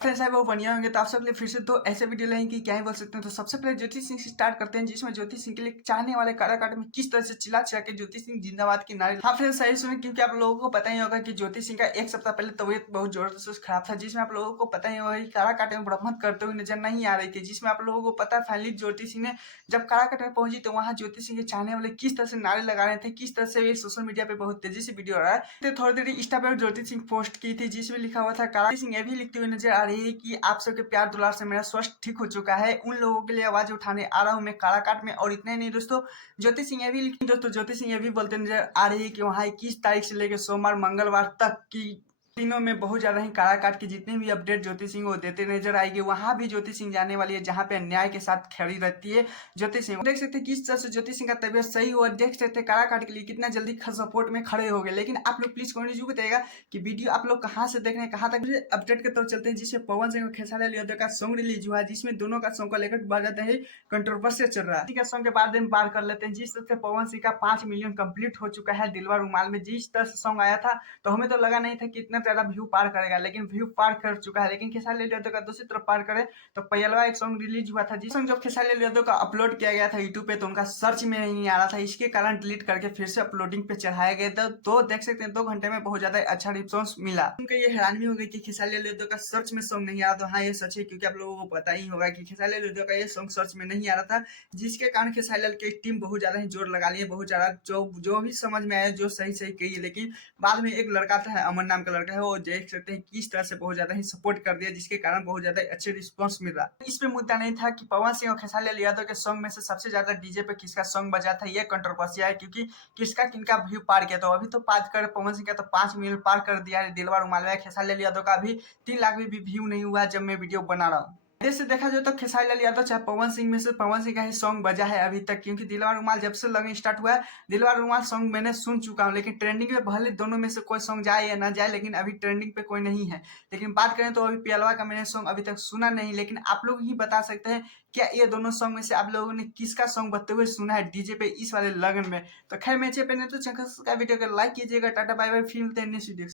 Friends है वो बढ़िया होंगे। तो आप सब लिए फिर से दो ऐसे वीडियो लाएंगे कि क्या ही बोल सकते हैं। तो सबसे पहले ज्योति सिंह से स्टार्ट करते हैं, जिसमें ज्योति सिंह के लिए चाहने वाले काराकाट में किस तरह से चिल्ला चिल्ला के ज्योति सिंह जिंदाबाद की नारे। हाँ फ्रेंड्स सही सुने, क्योंकि आप लोगों को पता ही होगा कि ज्योति सिंह का एक सप्ताह पहले तबीयत बहुत जोर से खराब था, जिसमें आप लोगों को पता ही होगा कि काराकाट में ब्रह्मत करते हुए नजर नहीं आ रही थी। जिसमें आप लोगों को पता है फाइनली ज्योति सिंह ने जब काराकाट में पहुंची तो वहां ज्योति सिंह के चाहने वाले किस तरह से नारे लगा रहे थे, किस तरह से ये सोशल मीडिया पे बहुत तेजी से वीडियो आ रहा है। तो थोड़ी देर इंस्टा पर ज्योति सिंह पोस्ट की थी, जिसमें लिखा हुआ था कारा सिंह ये भी लिखते हुए नजर आ रही है कि आप सबके प्यार दुलार से मेरा स्वास्थ्य ठीक हो चुका है। उन लोगों के लिए आवाज उठाने आ रहा हूँ मैं काराकाट में। और इतने नहीं दोस्तों, ज्योति सिंह ये भी लिखी दोस्तों, ज्योति सिंह ये भी बोलते नजर आ रही है कि वहाँ 21 तारीख से लेकर सोमवार मंगलवार तक की दिनों में बहुत ज्यादा ही काराकाट की जितनी भी अपडेट ज्योति सिंह को देते नजर आएगी। वहां भी ज्योति सिंह जाने वाली है, जहां पे अन्याय के साथ खड़ी रहती है ज्योति सिंह। देख सकते हैं किस तरह से ज्योति सिंह का तबियत सही हुआ, देख सकते हैं काराकाट के लिए कितना जल्दी सपोर्ट में खड़े हो गए। लेकिन आप लोग प्लीज कमेंट जरूर बताइएगा कि वीडियो आप लोग कहाँ से देख रहे हैं, कहाँ तक अपडेट के तरफ चलते हैं, जिसमें पवन सिंह और खेसारी यादव का सॉन्ग रिलीज हुआ है, जिसमें दोनों का सॉन्ग को लेकर बहुत ज्यादा ही कंट्रोवर्सी चल रहा है। इसी का सॉन्ग के बारे में बात कर लेते हैं। जिस तरह से पवन सिंह का 5 मिलियन कंप्लीट हो चुका है दिलवा रुमाल में, जिस तरह से सॉन्ग आया था तो हमें तो लगा नहीं था कि इतना ज्यादा व्यू पार करेगा, लेकिन व्यू पार कर चुका है। लेकिन खेसारी यादव का दूसरी तरफ पार करे तो पहलवा एक सॉन्ग रिलीज हुआ था, जिस सॉन्ग जब खेसारी यादव का अपलोड किया गया था यूट्यूब पे तो उनका सर्च में नहीं आ रहा था, इसके कारण डिलीट करके फिर से अपलोडिंग पे चढ़ाया गया था। तो देख सकते हैं 2 घंटे में बहुत ज्यादा अच्छा रिस्पॉन्स मिला। उनका ये हैरानी हो गई कि खेसारी यादव का सर्च में सॉन्ग नहीं आ रहा। तो हाँ ये सच है, क्योंकि आप लोगों को पता ही होगा कि खेसारी यादव का ये सॉन्ग सर्च में नहीं आ रहा था, जिसके कारण खेसारी लाल की टीम बहुत ज्यादा ही जोर लगा ली है। बहुत ज्यादा जो भी समझ में आया जो सही सही कही है। लेकिन बाद में एक लड़का था अमन नाम का लड़का है, वो देख सकते हैं किस तरह से बहुत ज्यादा ही सपोर्ट कर दिया, जिसके कारण बहुत ज्यादा अच्छे रिस्पॉन्स मिल रहा। इस पे मुद्दा नहीं था कि पवन सिंह और खेसारी लाल यादव के सॉन्ग में से सबसे ज्यादा डीजे पे किसका सॉन्ग बजा था, ये कंट्रोवर्सी है, क्योंकि किसका किनका व्यू पार किया। तो अभी तो बात कर पवन सिंह का तो 5 मिलियन पार कर दिया है दिलवा रुमाल में। खेसारी लाल यादव का अभी 3 लाख भी व्यू नहीं हुआ जब मैं वीडियो बना रहा हूँ। से देखा जाए तो खेसारी लाल यादव चाहे पवन सिंह में से पवन सिंह का ही सॉन्ग बजा है अभी तक, क्योंकि दिलवा रुमाल जब से लगन स्टार्ट हुआ है दिलवा रुमाल सॉन्ग मैंने सुन चुका हूँ। लेकिन ट्रेंडिंग में भले दोनों में से कोई सॉन्ग जाए या ना जाए, लेकिन अभी ट्रेंडिंग पे कोई नहीं है। लेकिन बात करें तो अभी पहलवा का मैंने सॉन्ग अभी तक सुना नहीं। लेकिन आप लोग ही बता सकते हैं क्या ये दोनों सॉन्ग में से आप लोगों ने किसका सॉन्ग बजते हुए सुना है डीजे पे इस वाले लगन में। तो खैर मैं पे नहीं तो वीडियो को लाइक कीजिएगा। टाटा बाय बाय, फिर मिलते हैं नेक्स्ट वीडियो।